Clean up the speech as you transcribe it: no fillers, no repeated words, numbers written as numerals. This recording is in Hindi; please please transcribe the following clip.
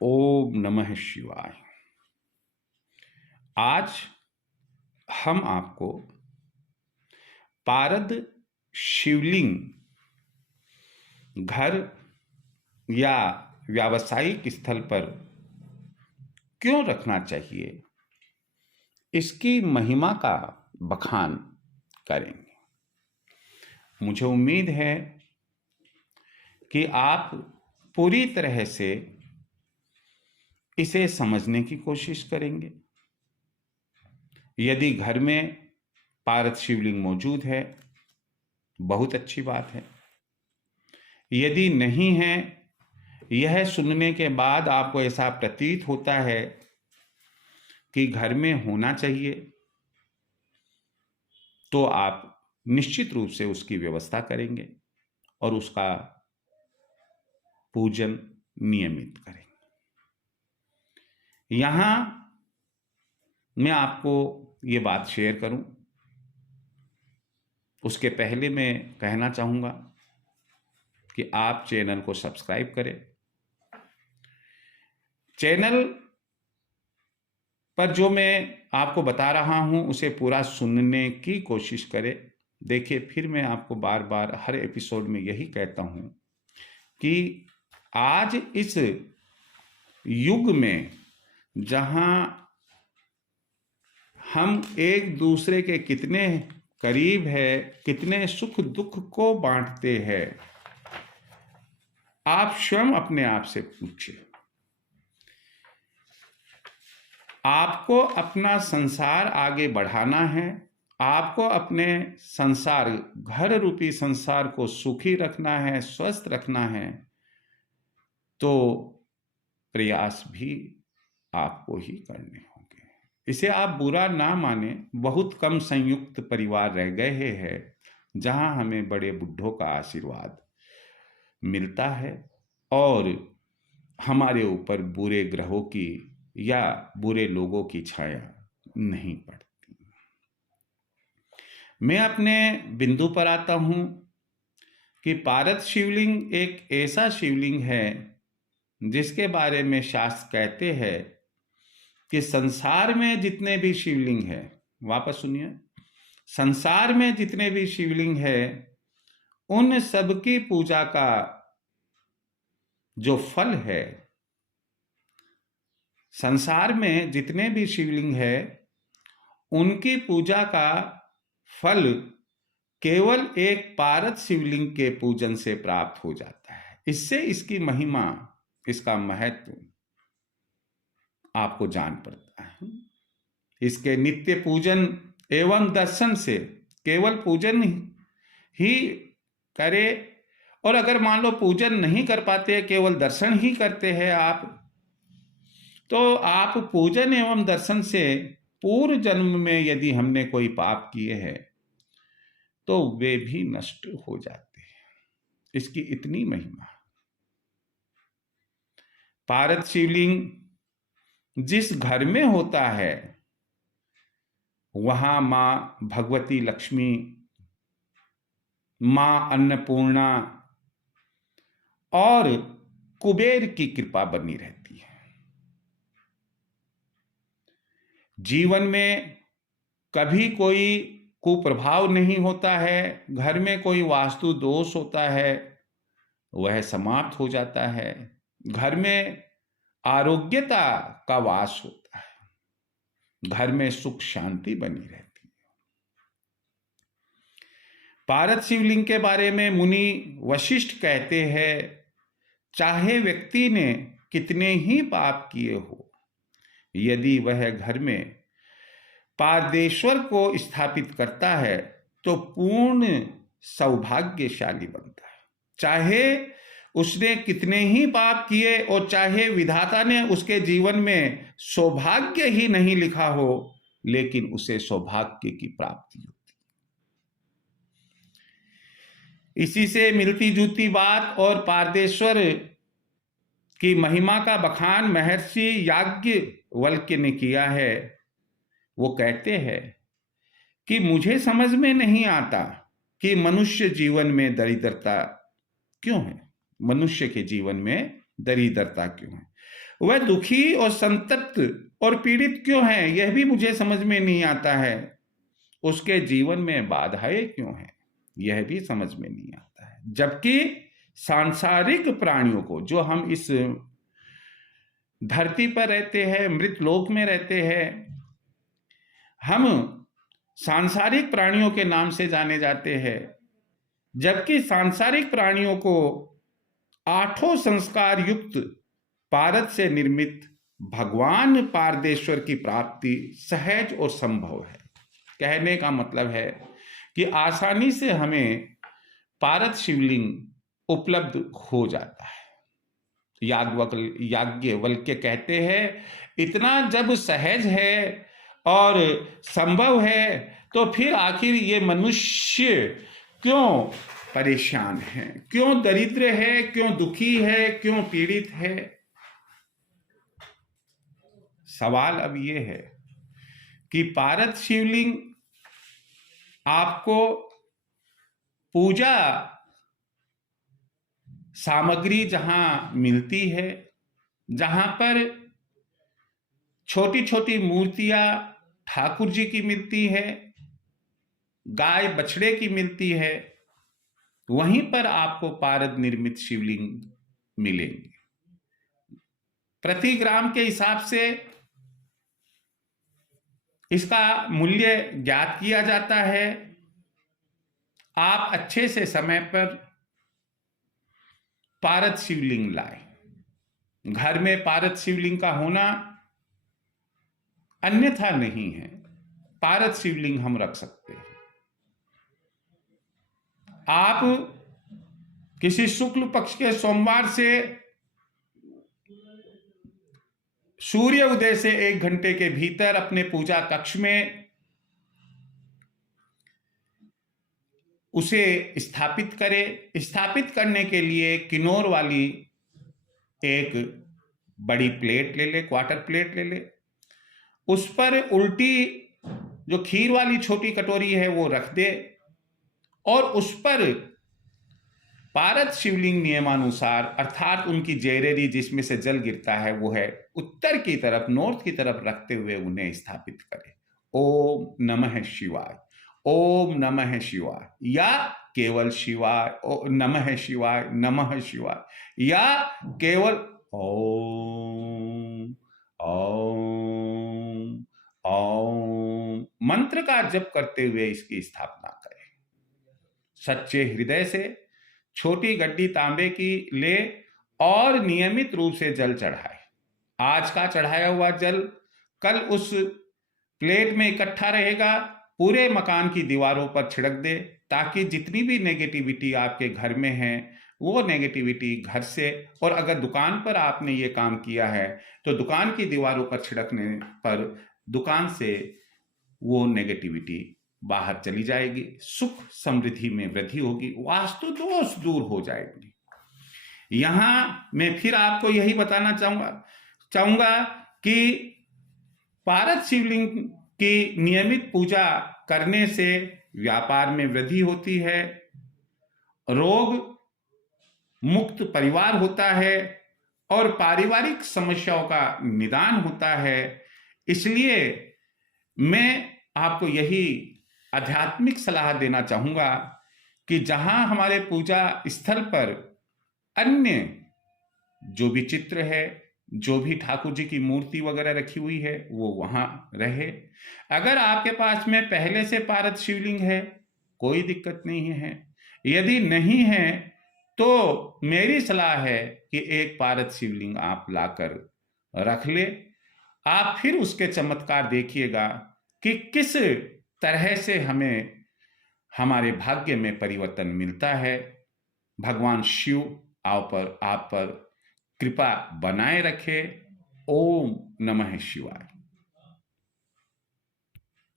ओम नमः शिवाय। आज हम आपको पारद शिवलिंग घर या व्यावसायिक स्थल पर क्यों रखना चाहिए, इसकी महिमा का बखान करेंगे। मुझे उम्मीद है कि आप पूरी तरह से इसे समझने की कोशिश करेंगे। यदि घर में पारद शिवलिंग मौजूद है, बहुत अच्छी बात है। यदि नहीं है, यह सुनने के बाद आपको ऐसा प्रतीत होता है कि घर में होना चाहिए, तो आप निश्चित रूप से उसकी व्यवस्था करेंगे और उसका पूजन नियमित करेंगे। यहां मैं आपको ये बात शेयर करूं, उसके पहले मैं कहना चाहूंगा कि आप चैनल को सब्सक्राइब करें। चैनल पर जो मैं आपको बता रहा हूं उसे पूरा सुनने की कोशिश करें। देखिए, फिर मैं आपको बार बार हर एपिसोड में यही कहता हूं कि आज इस युग में जहां हम एक दूसरे के कितने करीब है, कितने सुख दुख को बांटते हैं, आप स्वयं अपने आप से पूछिए। आपको अपना संसार आगे बढ़ाना है, आपको अपने संसार, घर रूपी संसार को सुखी रखना है, स्वस्थ रखना है, तो प्रयास भी आपको ही करने होंगे। इसे आप बुरा ना माने, बहुत कम संयुक्त परिवार रह गए हैं जहां हमें बड़े बुढ़ों का आशीर्वाद मिलता है और हमारे ऊपर बुरे ग्रहों की या बुरे लोगों की छाया नहीं पड़ती। मैं अपने बिंदु पर आता हूं कि पारद शिवलिंग एक ऐसा शिवलिंग है जिसके बारे में शास्त्र कहते हैं कि संसार में जितने भी शिवलिंग है, वापस सुनिए, संसार में जितने भी शिवलिंग है उन सबकी पूजा का जो फल है, संसार में जितने भी शिवलिंग है उनकी पूजा का फल केवल एक पारद शिवलिंग के पूजन से प्राप्त हो जाता है। इससे इसकी महिमा, इसका महत्व आपको जान पड़ता है। इसके नित्य पूजन एवं दर्शन से, केवल पूजन ही करे, और अगर मान लो पूजन नहीं कर पाते, केवल दर्शन ही करते हैं आप, तो आप पूजन एवं दर्शन से पूर्व जन्म में यदि हमने कोई पाप किए हैं तो वे भी नष्ट हो जाते हैं। इसकी इतनी महिमा। पारद शिवलिंग जिस घर में होता है वहां मां भगवती लक्ष्मी, मां अन्नपूर्णा और कुबेर की कृपा बनी रहती है। जीवन में कभी कोई कुप्रभाव नहीं होता है, घर में कोई वास्तु दोष होता है वह समाप्त हो जाता है, घर में आरोग्यता का वास होता है, घर में सुख शांति बनी रहती है। पारद शिवलिंग के बारे में मुनि वशिष्ठ कहते हैं, चाहे व्यक्ति ने कितने ही पाप किए हो, यदि वह घर में पारदेश्वर को स्थापित करता है तो पूर्ण सौभाग्यशाली बनता है। चाहे उसने कितने ही पाप किए और चाहे विधाता ने उसके जीवन में सौभाग्य ही नहीं लिखा हो, लेकिन उसे सौभाग्य की प्राप्ति होती। इसी से मिलती जुलती बात और पारदेश्वर की महिमा का बखान महर्षि याज्ञवल्क्य ने किया है। वो कहते हैं कि मुझे समझ में नहीं आता कि मनुष्य जीवन में दरिद्रता क्यों है। मनुष्य के जीवन में दरिद्रता क्यों है, वह दुखी और संतप्त और पीड़ित क्यों है, यह भी मुझे समझ में नहीं आता है। उसके जीवन में बाधाएं क्यों हैं, यह भी समझ में नहीं आता है। जबकि सांसारिक प्राणियों को, जो हम इस धरती पर रहते हैं, मृत लोक में रहते हैं, हम सांसारिक प्राणियों के नाम से जाने जाते हैं, जबकि सांसारिक प्राणियों को आठों संस्कार युक्त पारद से निर्मित भगवान पारदेश्वर की प्राप्ति सहज और संभव है। कहने का मतलब है कि आसानी से हमें पारद शिवलिंग उपलब्ध हो जाता है। याज्ञवल्क्य कहते हैं, इतना जब सहज है और संभव है तो फिर आखिर ये मनुष्य क्यों परेशान है, क्यों दरिद्र है, क्यों दुखी है, क्यों पीड़ित है। सवाल अब ये है कि पारद शिवलिंग आपको पूजा सामग्री जहां मिलती है, जहां पर छोटी छोटी मूर्तियां ठाकुर जी की मिलती है, गाय बछड़े की मिलती है, वहीं पर आपको पारद निर्मित शिवलिंग मिलेंगे। प्रति ग्राम के हिसाब से इसका मूल्य ज्ञात किया जाता है। आप अच्छे से समय पर पारद शिवलिंग लाएं। घर में पारद शिवलिंग का होना अन्यथा नहीं है, पारद शिवलिंग हम रख सकते हैं। आप किसी शुक्ल पक्ष के सोमवार से सूर्य उदय से 1 घंटे के भीतर अपने पूजा कक्ष में उसे स्थापित करें। स्थापित करने के लिए किनोर वाली एक बड़ी प्लेट ले ले, क्वार्टर प्लेट ले ले, उस पर उल्टी जो खीर वाली छोटी कटोरी है वो रख दे और उस पर पारद शिवलिंग नियमानुसार, अर्थात उनकी जैरेरी जिसमें से जल गिरता है वो है उत्तर की तरफ, नॉर्थ की तरफ रखते हुए उन्हें स्थापित करें। ओम नमः शिवाय, ओम नमः शिवाय, या केवल शिवाय, नमः शिवाय, नमः शिवाय, या केवल ओम ओम ओम मंत्र का जप करते हुए इसकी स्थापना करें। सच्चे हृदय से छोटी गड्डी तांबे की ले और नियमित रूप से जल चढ़ाए। आज का चढ़ाया हुआ जल कल उस प्लेट में इकट्ठा रहेगा, पूरे मकान की दीवारों पर छिड़क दे, ताकि जितनी भी नेगेटिविटी आपके घर में है वो नेगेटिविटी घर से, और अगर दुकान पर आपने ये काम किया है तो दुकान की दीवारों पर छिड़कने पर दुकान से वो नेगेटिविटी बाहर चली जाएगी, सुख समृद्धि में वृद्धि होगी, वास्तु दोष दूर हो जाएगी। यहां मैं फिर आपको यही बताना चाहूंगा कि पारद शिवलिंग की नियमित पूजा करने से व्यापार में वृद्धि होती है, रोग मुक्त परिवार होता है और पारिवारिक समस्याओं का निदान होता है। इसलिए मैं आपको यही आध्यात्मिक सलाह देना चाहूंगा कि जहां हमारे पूजा स्थल पर अन्य जो भी चित्र है, जो भी ठाकुर जी की मूर्ति वगैरह रखी हुई है वो वहां रहे। अगर आपके पास में पहले से पारद शिवलिंग है कोई दिक्कत नहीं है, यदि नहीं है तो मेरी सलाह है कि एक पारद शिवलिंग आप लाकर रख ले। आप फिर उसके चमत्कार देखिएगा कि किस तरह से हमें हमारे भाग्य में परिवर्तन मिलता है। भगवान शिव आप पर कृपा बनाए रखे। ओम नमः शिवाय।